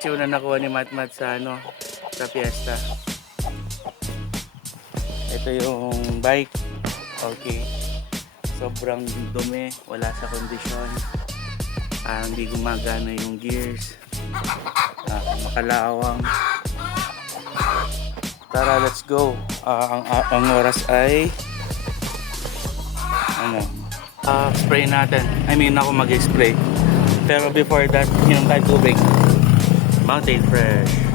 Yung na nakuha ni Matmat sa sa fiesta. Ito yung bike. Okay. Sobrang dumi, wala sa kondisyon. Hindi gumagana yung gears. Makalawang. Tara, let's go. Ang oras ay spray natin. Ako mag-spray. Pero before that, inom tayo tubig. Mountain Fresh.